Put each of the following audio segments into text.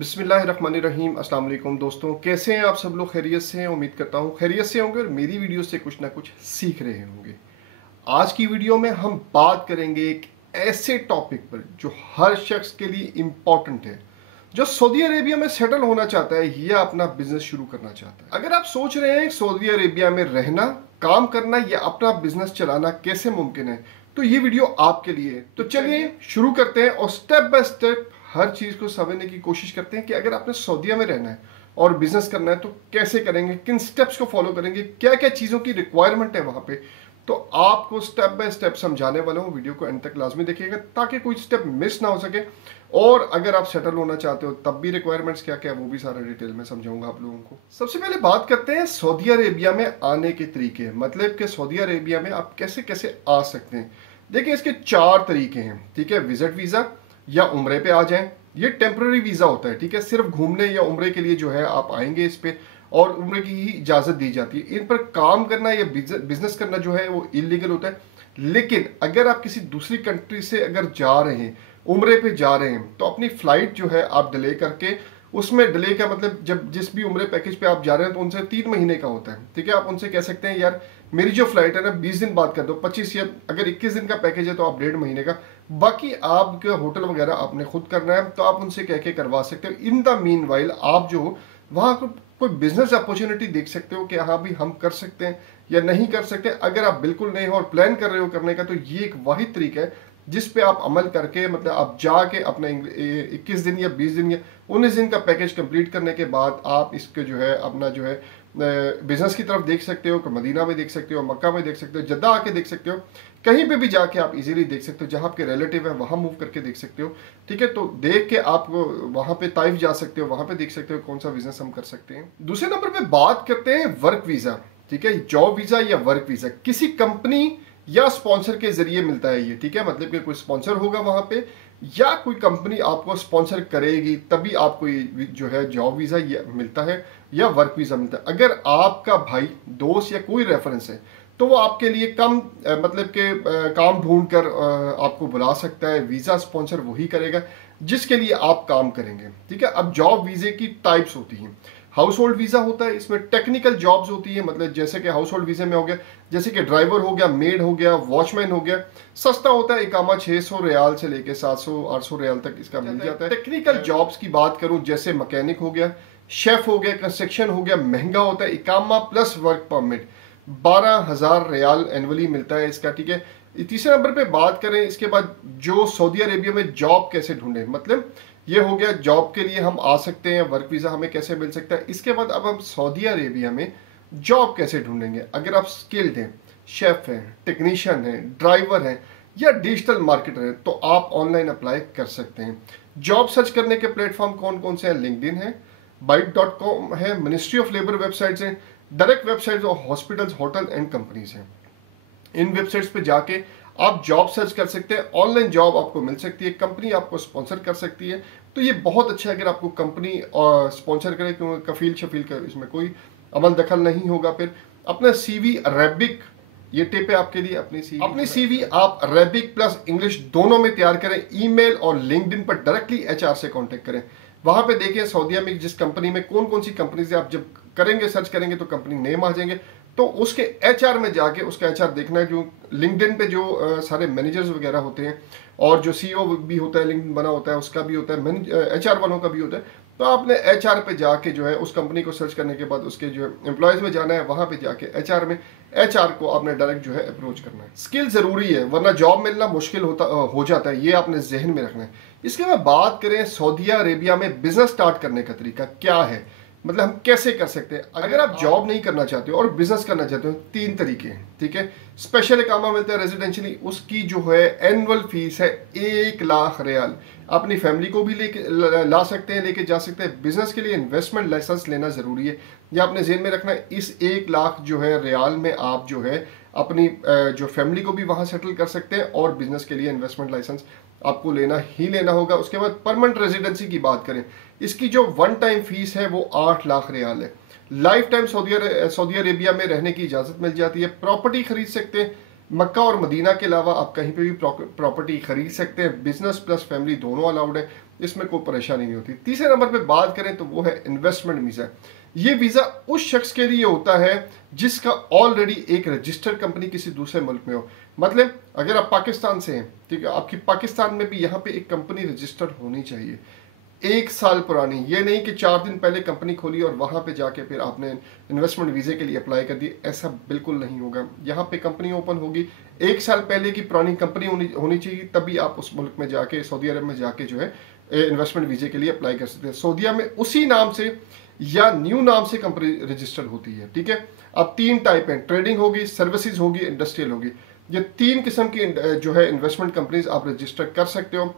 बिस्मिल्लाहिर्रहमानिर्रहीम। अस्सलाम वालेकुम दोस्तों, कैसे हैं आप सब लोग? खैरियत से हैं? उम्मीद करता हूँ खैरियत से होंगे और मेरी वीडियो से कुछ ना कुछ सीख रहे होंगे। आज की वीडियो में हम बात करेंगे एक ऐसे टॉपिक पर जो हर शख्स के लिए इम्पॉर्टेंट है, जो सऊदी अरेबिया में सेटल होना चाहता है या अपना बिजनेस शुरू करना चाहता है। अगर आप सोच रहे हैं सऊदी अरेबिया में रहना, काम करना या अपना बिजनेस चलाना कैसे मुमकिन है, तो ये वीडियो आपके लिए है। तो चलिए शुरू करते हैं और स्टेप बाय स्टेप हर चीज को समझने की कोशिश करते हैं कि अगर आपने सऊदीया में रहना है और बिजनेस करना है तो कैसे करेंगे, किन स्टेप्स को फॉलो करेंगे, क्या क्या चीजों की रिक्वायरमेंट है वहां पे। तो आपको स्टेप बाय स्टेप समझाने वाला हूँ, वीडियो को एंड तक लाजमी देखिएगा ताकि कोई स्टेप मिस ना हो सके। और अगर आप सेटल होना चाहते हो तब भी रिक्वायरमेंट्स क्या क्या है वो भी सारा डिटेल में समझाऊंगा आप लोगों को। सबसे पहले बात करते हैं सऊदी अरेबिया में आने के तरीके, मतलब कि सऊदी अरेबिया में आप कैसे कैसे आ सकते हैं। देखिए इसके 4 तरीके हैं, ठीक है। विजिट वीजा या उम्रे पे आ जाएं, ये टेम्पररी वीजा होता है, ठीक है। सिर्फ घूमने या उम्रे के लिए जो है आप आएंगे इस पे, और उम्रे की ही इजाजत दी जाती है। इन पर काम करना या बिजनेस करना जो है वो इलीगल होता है। लेकिन अगर आप किसी दूसरी कंट्री से अगर जा रहे हैं, उम्रे पे जा रहे हैं, तो अपनी फ्लाइट जो है आप डिले करके, उसमें डिले का मतलब जब जिस भी उम्रे पैकेज पे आप जा रहे हैं तो उनसे 3 महीने का होता है, ठीक है। आप उनसे कह सकते हैं यार मेरी जो फ्लाइट है ना 20 दिन बाद कर दो, 25, या अगर 21 दिन का पैकेज है तो आप 1.5 महीने का, बाकी आपके होटल वगैरह आपने खुद करना है, तो आप उनसे कह के करवा सकते हो। इन द मीन वाइल आप जो वहाँ कोई बिजनेस अपॉर्चुनिटी देख सकते हो कि हाँ भी हम कर सकते हैं या नहीं कर सकते। अगर आप बिल्कुल नहीं हो और प्लान कर रहे हो करने का, तो ये एक वाहिद तरीका है जिस पे आप अमल करके, मतलब आप जाके अपना 21 दिन या 20 दिन या 19 दिन का पैकेज कंप्लीट करने के बाद आप इसके जो है अपना जो है बिजनेस की तरफ देख सकते हो। कि मदीना में देख सकते हो, मक्का में देख सकते हो, जद्दा आके देख सकते हो, कहीं पे भी जाके आप इजीली देख सकते हो। जहां आपके रिलेटिव है वहां मूव करके देख सकते हो, ठीक है। तो देख के आप वहां पे ताइफ जा सकते हो, वहां पे देख सकते हो कौन सा बिजनेस हम कर सकते हैं। दूसरे नंबर पे बात करते हैं वर्क वीजा, ठीक है। जॉब वीजा या वर्क वीजा किसी कंपनी या स्पॉन्सर के जरिए मिलता है ये, ठीक है। मतलब कि कोई स्पॉन्सर होगा वहां पे या कोई कंपनी आपको स्पॉन्सर करेगी, तभी आपको ये जो है जॉब वीजा मिलता है या वर्क वीजा मिलता है। अगर आपका भाई, दोस्त या कोई रेफरेंस है तो वो आपके लिए कम मतलब के काम ढूंढ कर आपको बुला सकता है। वीजा स्पॉन्सर वही करेगा जिसके लिए आप काम करेंगे, ठीक है। अब जॉब वीजे की टाइप्स होती हैं। हाउस होल्ड वीजा होता है, इसमें टेक्निकल जॉब्स होती है, मतलब जैसे कि हाउस होल्ड वीजे में हो गया, जैसे कि ड्राइवर हो गया, मेड हो गया, वॉचमैन हो गया। सस्ता होता है, इकामा 600 रियाल से लेके 700-800 रियाल तक इसका मिल जाता है। टेक्निकल जॉब्स की बात करूं, जैसे मैकेनिक हो गया, शेफ हो गया, कंस्ट्रक्शन हो गया, महंगा होता है। इकामा प्लस वर्क परमिट 12,000 रियाल एनुअली मिलता है इसका, ठीक है। तीसरे नंबर पे बात करें इसके बाद, जो सऊदी अरेबिया में जॉब कैसे ढूंढे, मतलब ये हो गया जॉब के लिए हम आ सकते हैं, वर्क वीजा हमें कैसे मिल सकता है। इसके बाद अब हम सऊदी अरेबिया में जॉब कैसे ढूंढेंगे। अगर आप स्किल्ड हैं, शेफ हैं, टेक्नीशियन हैं, ड्राइवर हैं या डिजिटल मार्केटर हैं, तो आप ऑनलाइन अप्लाई कर सकते हैं। जॉब सर्च करने के प्लेटफॉर्म कौन कौन से हैं? लिंक्डइन है, Byte.com है, मिनिस्ट्री ऑफ लेबर वेबसाइट्स हैं, डायरेक्ट वेबसाइट्स और हॉस्पिटल्स, होटल एंड कंपनीज हैं। इन वेबसाइट्स पे जाके आप जॉब सर्च कर सकते हैं, ऑनलाइन जॉब आपको मिल सकती है, कंपनी आपको स्पॉन्सर कर सकती है। तो ये बहुत अच्छा है अगर आपको कंपनी स्पॉन्सर करे, क्योंकि कफील शफील का इसमें कोई अमल दखल नहीं होगा। फिर अपना सीवी अरेबिक, ये टिप है आपके लिए, अपनी सीवी आप अरेबिक प्लस इंग्लिश दोनों में तैयार करें। ईमेल और लिंक्डइन पर डायरेक्टली एचआर से कांटेक्ट करें। वहां पे देखें सऊदीया में जिस कंपनी में कौन कौन सी कंपनीज है, आप जब करेंगे सर्च करेंगे तो कंपनी नेम आ जाएंगे, तो उसके एचआर में जाके उसका एचआर देखना है। जो लिंक्डइन पे जो सारे मैनेजर्स वगैरह होते हैं और जो सीईओ भी होता है, लिंक्डइन बना होता है, उसका भी होता है, एचआर वालों का भी होता है। तो आपने एचआर पे जाके जो है उस कंपनी को सर्च करने के बाद उसके जो एम्प्लॉयज में जाना है, वहां पे जाके एचआर में एचआर को आपने डायरेक्ट जो है अप्रोच करना है। स्किल जरूरी है वरना जॉब मिलना मुश्किल हो जाता है, ये आपने जहन में रखना है। इसके बाद बात करें सऊदी अरेबिया में बिजनेस स्टार्ट करने का तरीका क्या है, मतलब हम कैसे कर सकते हैं। अगर आप जॉब नहीं करना चाहते हो और बिजनेस करना चाहते हो, 3 तरीके हैं, ठीक है। स्पेशल इकामा मिलता है रेजिडेंशियली, उसकी जो है एनुअल फीस है 1 लाख रियाल। अपनी फैमिली को भी लेके ला सकते हैं, लेके जा सकते हैं। बिजनेस के लिए इन्वेस्टमेंट लाइसेंस लेना जरूरी है, यह आपने जेहन में रखना है। इस 1 लाख जो है रियाल में आप जो है अपनी जो फैमिली को भी वहां सेटल कर सकते हैं, और बिजनेस के लिए इन्वेस्टमेंट लाइसेंस आपको लेना ही लेना होगा। उसके बाद परमानेंट रेजिडेंसी की बात करें, इसकी जो वन टाइम फीस है वो 8 लाख रियाल है। लाइफ टाइम सऊदी अरेबिया में रहने की इजाजत मिल जाती है। प्रॉपर्टी खरीद सकते हैं, मक्का और मदीना के अलावा आप कहीं पे भी प्रॉपर्टी खरीद सकते हैं। बिजनेस प्लस फैमिली दोनों अलाउड है। इसमें कोई परेशानी नहीं होती। तीसरे नंबर पे बात करें तो वो है इन्वेस्टमेंट वीज़ा। ये वीज़ा उस शख्स के लिए होता है जिसका ऑलरेडी एक रजिस्टर्ड कंपनी किसी दूसरे मुल्क में हो। मतलब अगर आप पाकिस्तान से हैं, ठीक है, आपकी पाकिस्तान में भी यहाँ पे एक कंपनी रजिस्टर्ड होनी चाहिए, 1 साल पुरानी। ये नहीं कि 4 दिन पहले कंपनी खोली और वहाँ पे जाके फिर आपने इन्वेस्टमेंट वीज़े के लिए अप्लाई कर दी, ऐसा बिल्कुल नहीं होगा। यहाँ पे कंपनी ओपन होगी, 1 साल पहले की पुरानी कंपनी होनी चाहिए, तभी आप उस मुल्क में जाके, सऊदी अरब में जाके जो है इन्वेस्टमेंट वीज़े के लिए अप्लाई कर सकते हैं। सऊदीया में उसी नाम से या न्यू नाम से कंपनी रजिस्टर्ड होती है, ठीक है। अब 3 टाइप हैं, ट्रेडिंग होगी, सर्विसेज होगी, इंडस्ट्रियल होगी। ये 3 किस्म की जो है इन्वेस्टमेंट कंपनीज आप रजिस्टर कर सकते हो।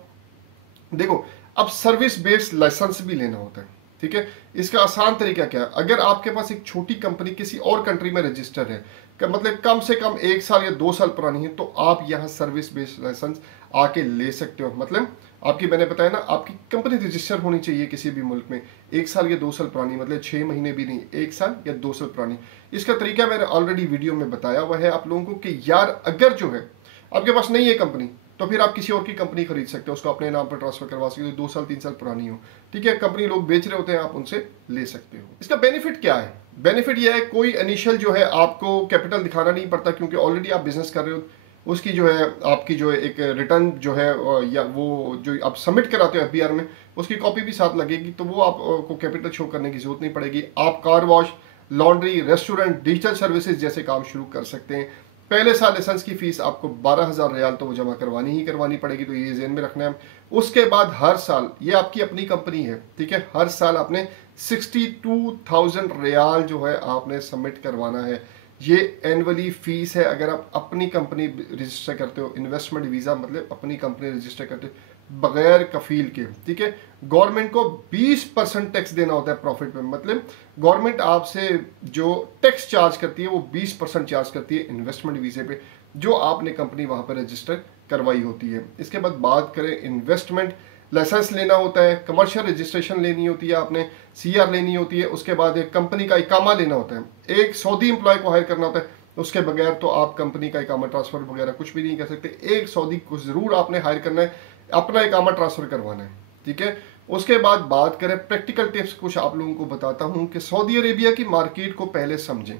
देखो, अब सर्विस बेस्ड लाइसेंस भी लेना होता है, ठीक है। इसका आसान तरीका क्या है, अगर आपके पास एक छोटी कंपनी किसी और कंट्री में रजिस्टर है, मतलब कम से कम 1 साल या 2 साल पुरानी है, तो आप यहाँ सर्विस बेस्ड लाइसेंस आके ले सकते हो। मतलब आपकी, मैंने बताया ना, आपकी कंपनी रजिस्टर होनी चाहिए किसी भी मुल्क में 1 साल या 2 साल पुरानी, मतलब 6 महीने भी नहीं, 1 साल या 2 साल पुरानी। इसका तरीका मैंने ऑलरेडी वीडियो में बताया हुआ है आप लोगों को कि यार अगर जो है आपके पास नहीं है कंपनी, तो फिर आप किसी और की कंपनी खरीद सकते हो, उसको अपने नाम पर ट्रांसफर करवा सकते हो, 2 साल 3 साल पुरानी हो, ठीक है। कंपनी लोग बेच रहे होते हैं, आप उनसे ले सकते हो। इसका बेनिफिट क्या है? बेनिफिट यह है, कोई इनिशियल जो है आपको कैपिटल दिखाना नहीं पड़ता, क्योंकि ऑलरेडी आप बिजनेस कर रहे हो। उसकी जो है आपकी जो है एक रिटर्न जो है या वो जो आप सबमिट कराते हो एफबीआर में, उसकी कॉपी भी साथ लगेगी, तो वो आपको कैपिटल शो करने की जरूरत नहीं पड़ेगी। आप car wash, laundry, restaurant, digital services जैसे काम शुरू कर सकते हैं। पहले साल लाइसेंस की फीस आपको 12,000 रियाल तो वो जमा करवानी ही करवानी पड़ेगी, तो ये ज़हन में रखना है। उसके बाद हर साल, ये आपकी अपनी कंपनी है, ठीक है, हर साल आपने 62,000 रियाल जो है आपने सबमिट करवाना है। ये एनुअली फीस है अगर आप अपनी कंपनी रजिस्टर करते हो। इन्वेस्टमेंट वीज़ा मतलब अपनी कंपनी रजिस्टर करते हो बगैर कफील के, ठीक है। गवर्नमेंट को 20% टैक्स देना होता है प्रॉफिट में, मतलब गवर्नमेंट आपसे जो टैक्स चार्ज करती है वो 20% चार्ज करती है इन्वेस्टमेंट वीज़े पे, जो आपने कंपनी वहाँ पर रजिस्टर करवाई होती है। इसके बाद बात करें, इन्वेस्टमेंट लाइसेंस लेना होता है, कमर्शियल रजिस्ट्रेशन लेनी होती है, आपने सीआर लेनी होती है, उसके बाद एक कंपनी का इकामा लेना होता है, एक सऊदी एम्प्लॉय को हायर करना होता है, उसके बगैर तो आप कंपनी का इकामा ट्रांसफर वगैरह कुछ भी नहीं कर सकते। एक सऊदी को जरूर आपने हायर करना है, अपना इकामा ट्रांसफर करवाना है, ठीक है। उसके बाद बात करें प्रैक्टिकल टिप्स, कुछ आप लोगों को बताता हूं कि सऊदी अरेबिया की मार्केट को पहले समझें,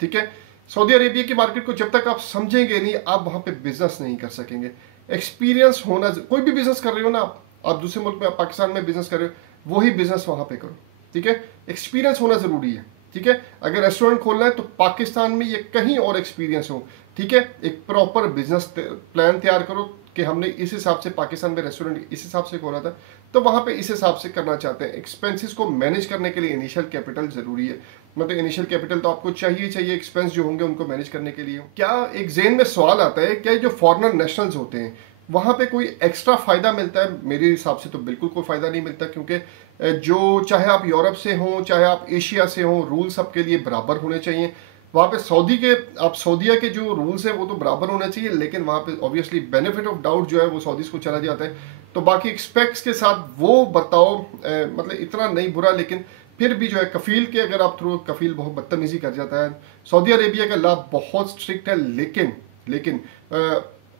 ठीक है। सऊदी अरेबिया की मार्केट को जब तक आप समझेंगे नहीं, आप वहां पे बिजनेस नहीं कर सकेंगे। एक्सपीरियंस होना, कोई भी बिजनेस कर रहे हो ना आप दूसरे मुल्क में, आप पाकिस्तान में बिजनेस कर रहे हो, वही बिजनेस वहां पे करो, ठीक है। एक्सपीरियंस होना जरूरी है, ठीक है। अगर रेस्टोरेंट खोलना है तो पाकिस्तान में ये कहीं और एक्सपीरियंस हो, ठीक है। एक प्रॉपर बिजनेस प्लान तैयार करो कि हमने इस हिसाब से पाकिस्तान में रेस्टोरेंट इस हिसाब से खोला था, तो वहां पे इस हिसाब से करना चाहते हैं। एक्सपेंसेस को मैनेज करने के लिए इनिशियल कैपिटल जरूरी है, मतलब इनिशियल कैपिटल तो आपको चाहिए, एक्सपेंस जो होंगे उनको मैनेज करने के लिए। क्या एक ज़हन में सवाल आता है, क्या जो फॉरेनर नेशनल्स होते हैं वहां पे कोई एक्स्ट्रा फायदा मिलता है? मेरे हिसाब से तो बिल्कुल कोई फायदा नहीं मिलता, क्योंकि जो चाहे आप यूरोप से हो चाहे आप एशिया से हो, रूल सबके लिए बराबर होने चाहिए। वहाँ पे सऊदीया के जो रूल्स हैं वो तो बराबर होने चाहिए, लेकिन वहाँ पे ऑब्वियसली बेनिफिट ऑफ डाउट जो है वो सऊदीज को चला जाता है, तो बाकी एक्सपेक्ट्स के साथ वो बर्ताव मतलब इतना नहीं बुरा, लेकिन फिर भी जो है कफील के अगर आप थ्रू, कफील बहुत बदतमीजी कर जाता है। सऊदी अरेबिया का लॉ बहुत स्ट्रिक्ट है, लेकिन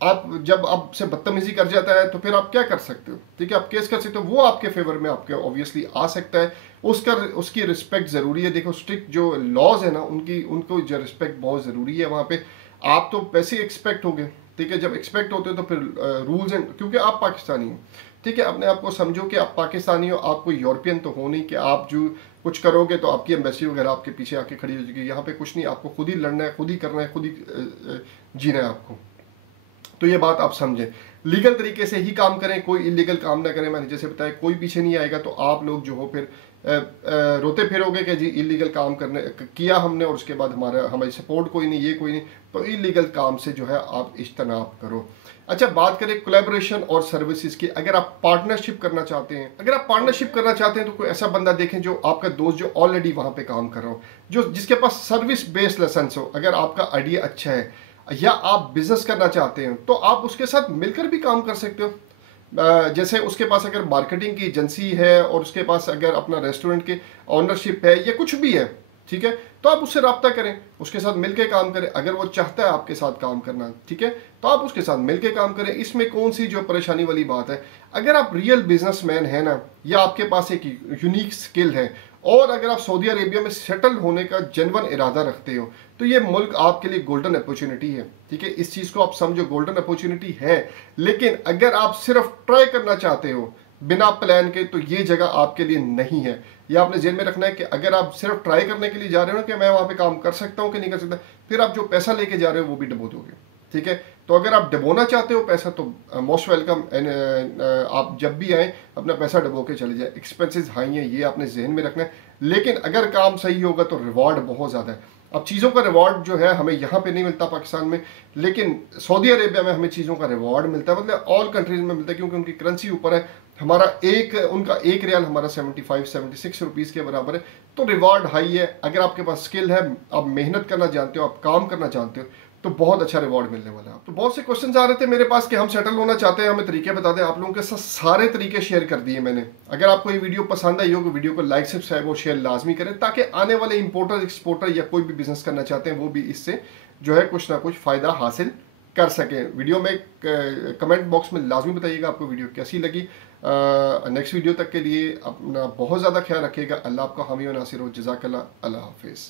आप जब आपसे बदतमीजी कर जाता है तो फिर आप क्या कर सकते हो, ठीक है, आप केस कर सकते हो, वो आपके फेवर में आपके ऑब्वियसली आ सकता है, उसकी रिस्पेक्ट जरूरी है। देखो, स्ट्रिक्ट जो लॉज है ना, उनको जो रिस्पेक्ट बहुत जरूरी है वहाँ पे। आप तो वैसे एक्सपेक्ट हो गए, ठीक है, जब एक्सपेक्ट होते हो तो फिर रूल्स एंड, क्योंकि आप पाकिस्तानी हो, ठीक है, अपने आप को समझो कि आप पाकिस्तानी हो, आप कोई यूरोपियन तो हो नहीं कि आप जो कुछ करोगे तो आपकी एम्बेसी वगैरह आपके पीछे आके खड़ी हो जाएगी। यहाँ पे कुछ नहीं, आपको खुद ही लड़ना है, खुद ही करना है, खुद ही जीना है आपको। तो ये बात आप समझें, लीगल तरीके से ही काम करें, कोई इलीगल काम ना करें। मैंने जैसे बताया, कोई पीछे नहीं आएगा, तो आप लोग जो हो फिर रोते फिरोगे कि जी इलीगल काम करने किया हमने और उसके बाद हमारी सपोर्ट कोई नहीं, ये कोई नहीं, तो इलीगल काम से जो है आप इज्तनाब करो। अच्छा, बात करें कोलैबोरेशन और सर्विसेज की। अगर आप पार्टनरशिप करना चाहते हैं तो कोई ऐसा बंदा देखें जो आपका दोस्त जो ऑलरेडी वहां पे काम कर रहा हो, जिसके पास सर्विस बेस्ड लाइसेंस हो। अगर आपका आइडिया अच्छा है या आप बिजनेस करना चाहते हैं तो आप उसके साथ मिलकर भी काम कर सकते हो। जैसे उसके पास अगर मार्केटिंग की एजेंसी है और उसके पास अगर अपना रेस्टोरेंट की ओनरशिप है या कुछ भी है, ठीक है, तो आप उससे रब्ता करें, उसके साथ मिलकर काम करें। अगर वो चाहता है आपके साथ काम करना, ठीक है, तो आप उसके साथ मिलकर काम करें। इसमें कौन सी जो परेशानी वाली बात है। अगर आप रियल बिजनेसमैन है ना, या आपके पास एक यूनिक स्किल है, और अगर आप सऊदी अरेबिया में सेटल होने का जेन्युइन इरादा रखते हो, तो ये मुल्क आपके लिए गोल्डन अपॉर्चुनिटी है। ठीक है, इस चीज को आप समझो, गोल्डन अपॉर्चुनिटी है। लेकिन अगर आप सिर्फ ट्राई करना चाहते हो बिना प्लान के, तो ये जगह आपके लिए नहीं है। ये आपने जेल में रखना है कि अगर आप सिर्फ ट्राई करने के लिए जा रहे हो ना कि मैं वहां पे काम कर सकता हूं कि नहीं कर सकता, फिर आप जो पैसा लेके जा रहे हो वो भी डबो दोगे। ठीक है, तो अगर आप डबोना चाहते हो पैसा, तो मोस्ट वेलकम, आप जब भी आए अपना पैसा डबो के चले जाए। एक्सपेंसेस हाई है, ये आपने जहन में रखना है। लेकिन अगर काम सही होगा तो रिवॉर्ड बहुत ज़्यादा है। अब चीज़ों का रिवॉर्ड जो है हमें यहाँ पे नहीं मिलता पाकिस्तान में, लेकिन सऊदी अरेबिया में हमें चीज़ों का रिवॉर्ड मिलता है, मतलब ऑल कंट्रीज में मिलता है, क्योंकि उनकी करेंसी ऊपर है। उनका एक रियाल हमारा 75-76 रुपीज़ के बराबर है। तो रिवॉर्ड हाई है। अगर आपके पास स्किल है, आप मेहनत करना जानते हो, आप काम करना जानते हो, तो बहुत अच्छा रिवॉर्ड मिलने वाला है। तो बहुत से क्वेश्चंस आ रहे थे मेरे पास कि हम सेटल होना चाहते हैं, हमें तरीके बता दें। आप लोगों के साथ सारे तरीके शेयर कर दिए मैंने। अगर आपको ये वीडियो पसंद आई हो तो वीडियो को लाइक, सब्सक्राइब और शेयर लाजमी करें, ताकि आने वाले इंपोर्टर, एक्सपोर्टर या कोई भी बिजनेस करना चाहते हैं वो भी इससे जो है कुछ ना कुछ फ़ायदा हासिल कर सकें। वीडियो में कमेंट बॉक्स में लाजमी बताइएगा आपको वीडियो कैसी लगी। नेक्स्ट वीडियो तक के लिए अपना बहुत ज़्यादा ख्याल रखिएगा। अल्लाह आपका हामी और नासिर हो। जज़ाकल्लाह। अल्लाह हाफिज़।